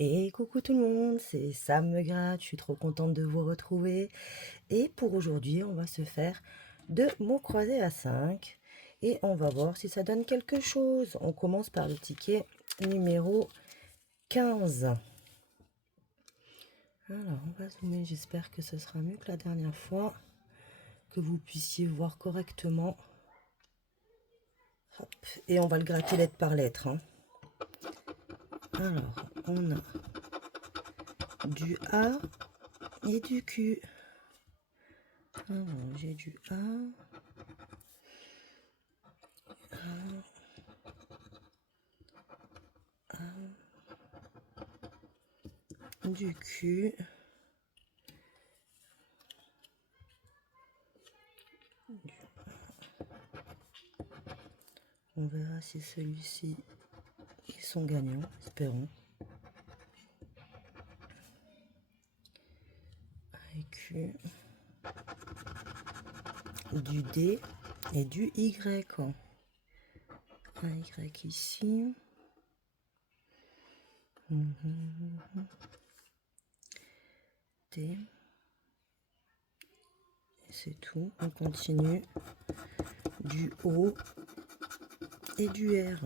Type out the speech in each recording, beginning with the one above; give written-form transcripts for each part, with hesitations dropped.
Et coucou tout le monde, c'est Sam Megrat, je suis trop contente de vous retrouver. Et pour aujourd'hui, on va se faire deux mots croisés à 5 et on va voir si ça donne quelque chose. On commence par le ticket numéro 15. Alors, on va zoomer, j'espère que ce sera mieux que la dernière fois, que vous puissiez voir correctement. Hop. Et on va le gratter lettre par lettre, hein. Alors, on a du A et du Q. Alors, j'ai du A, du Q, on verra si celui-ci ils sont gagnants, espérons. A et Q, du D et du Y. Un Y ici. D. Et c'est tout. On continue. Du O et du R.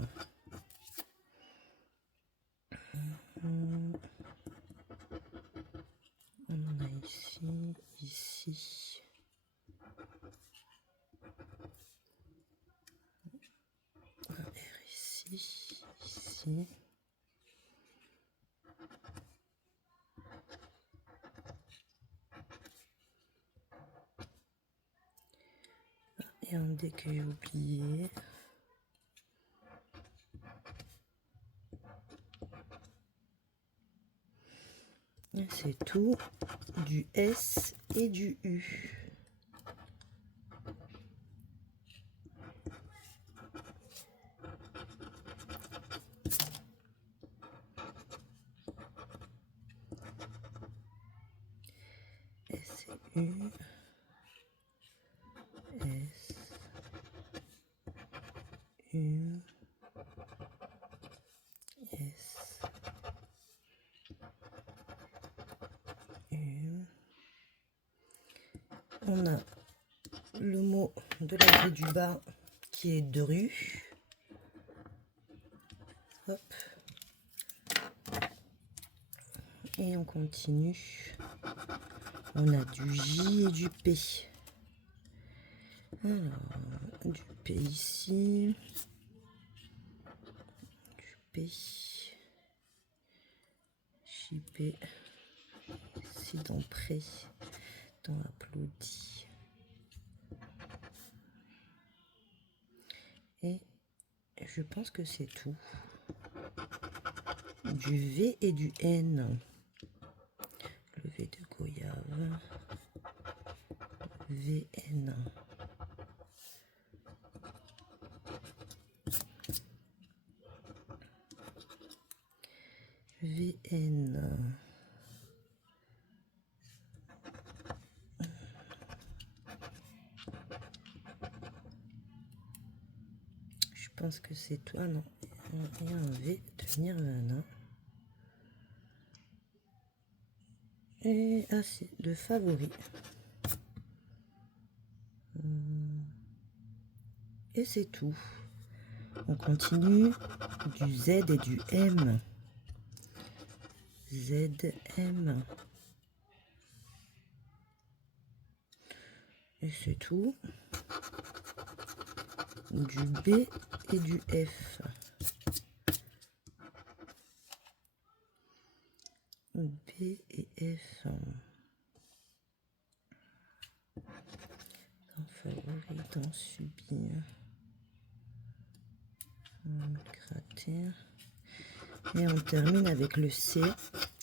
On en a ici, ici. Un R ici, ici. Et un D que j'ai oublié. Et c'est tout. Du S et du U. S et U. S, U, S, U. On a le mot de la grille du bas qui est dru. Hop. Et on continue. On a du J et du P. Alors, du P ici. Du P. JP. Ici dans pré. Dans applaudi. Et je pense que c'est tout. Du V et du N. Le V de goyave. VN. VN. Je pense que c'est tout. Ah non, il y a un V de Nirvana. Et ah si, de favori. Et c'est tout. On continue. Du Z et du M. ZM. Et c'est tout. Du B et du F. B et F. Dans favori, dans subir. Gratter. Et on termine avec le C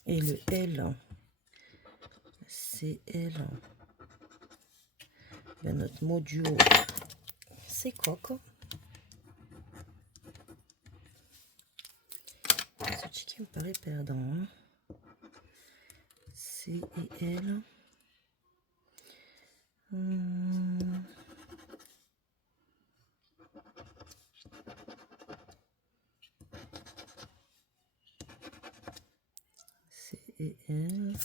et le L. CL. Bien, notre mot du haut, c'est coq. Ce ticket me paraît perdant. Hein. C et L. et L.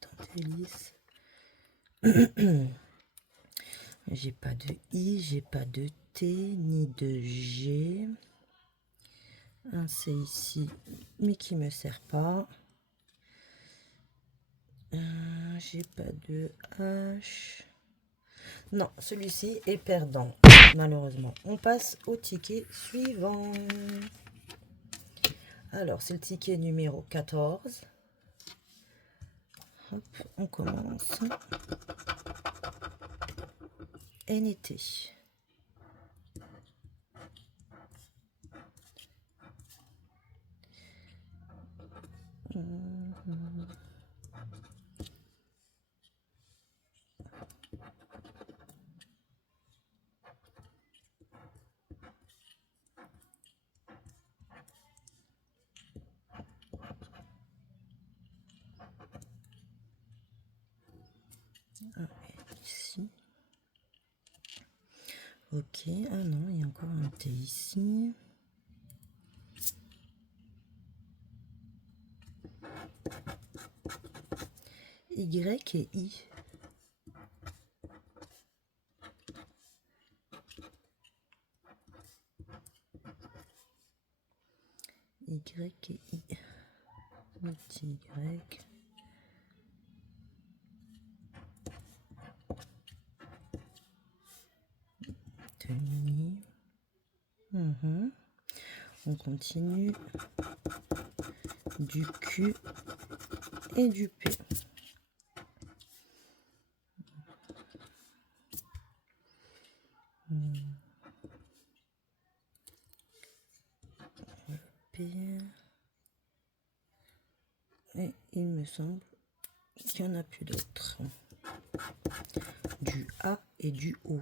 Tenter lisse. J'ai pas de I, j'ai pas de T, ni de G. Un C ici, mais qui me sert pas. J'ai pas de H. Non, celui-ci est perdant, malheureusement. On passe au ticket suivant. Alors, c'est le ticket numéro 14. Hop, on commence. NT. Ici. Ok, ah non, il y a encore un T ici. Y et I. Y et I. Petit Y. De nuit. On continue. Du Q et du P. P. Et il me semble qu'il n'y en a plus d'autres. Du A et du O.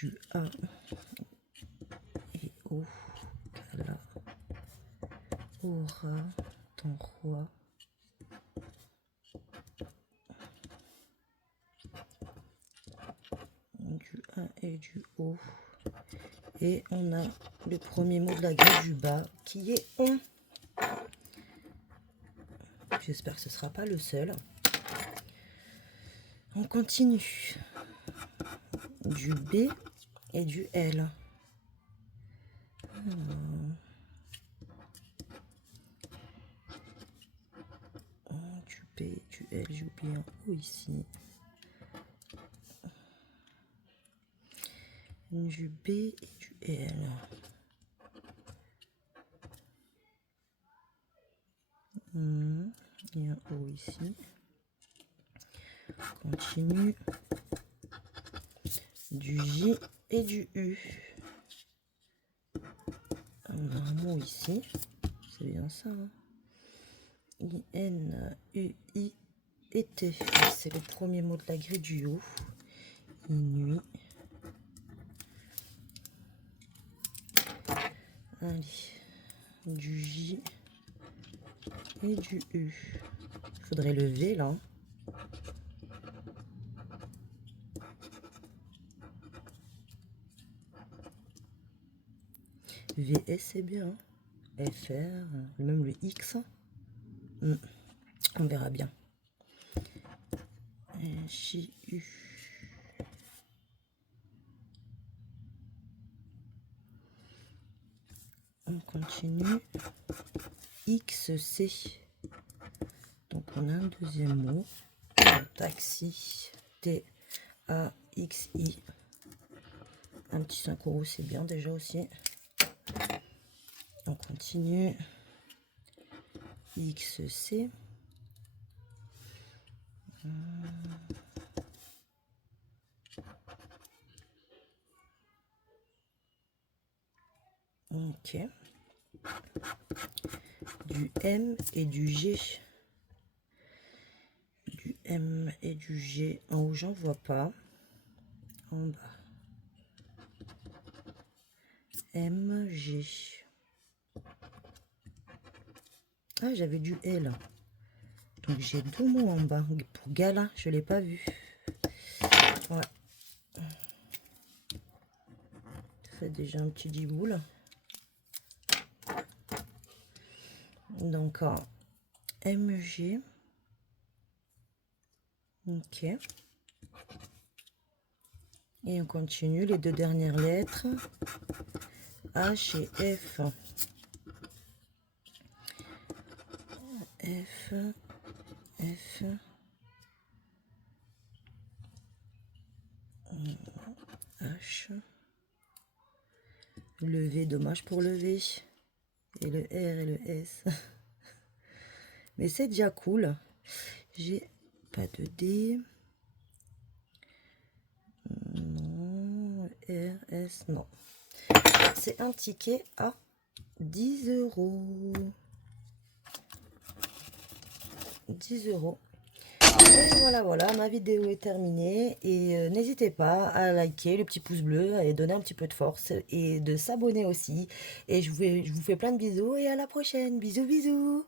Du A et O. Là. Aura, ton roi. Du A et du O. Et on a le premier mot de la grille du bas qui est on. J'espère que ce ne sera pas le seul. On continue. Du B et du L. Du B, du L, j'oublie un O ici. Du B et du L. Il y a un O ici. Continue. Du J et du U. On a un mot ici. C'est bien ça. Hein. I, N, U, I et T. C'est le premier mot de la grille du haut. Nuit. Allez. Du J et du U. Il faudrait le V là. VS c'est bien. FR, même le X. On verra bien. J, U. On continue. XC. Donc on a un deuxième mot. Taxi. T-A-X-I. Un petit 5 € c'est bien déjà aussi. On continue. XC. Ok. Du M et du G. Du M et du G. En haut, j'en vois pas. En bas. M, G. Ah, j'avais du L. Donc j'ai deux mots en bas. Pour gala, je l'ai pas vu. Ouais. Ça fait déjà un petit giboule. Donc MG. Ok. Et on continue les deux dernières lettres. H et F. F. F. H. Le V, dommage pour le V. Et le R et le S. Mais c'est déjà cool. J'ai pas de D. Non. R, S, non. C'est un ticket à 10 euros. 10 euros. Et voilà, ma vidéo est terminée. Et n'hésitez pas à liker, le petit pouce bleu, et donner un petit peu de force. Et de s'abonner aussi. Et je vous fais plein de bisous et à la prochaine. Bisous, bisous.